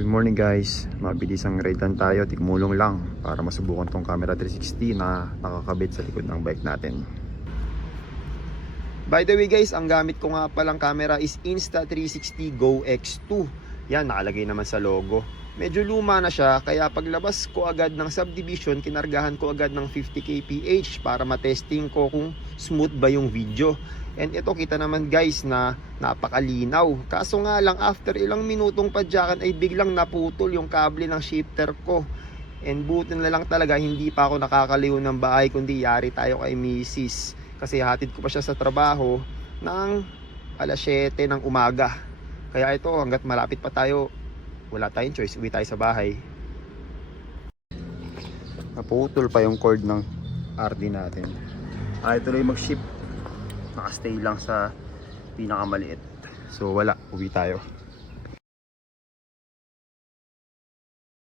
Good morning guys, mabilis ang ride lang tayo, tigmulong lang para masubukan tong camera 360 na nakakabit sa likod ng bike natin. By the way guys, ang gamit ko nga palang camera is Insta360 Go X2. Yan, nakalagay naman sa logo. Medyo luma na siya, kaya paglabas ko agad ng subdivision, kinargahan ko agad ng 50 kph para matesting ko kung smooth ba yung video. And ito, kita naman guys na napakalinaw. Kaso nga lang, after ilang minutong padyakan ay biglang naputol yung kable ng shifter ko. And buti na lang talaga, hindi pa ako nakakaliw ng bahay, kundi yari tayo kay misis. Kasi hatid ko pa siya sa trabaho ng alas 7 ng umaga. Kaya ito, hanggat malapit pa tayo, wala tayong choice, uwi tayo sa bahay. Naputol pa yung cord ng RD natin. Tuloy mag-ship. Nakastay lang sa pinakamaliit. So wala, uwi tayo.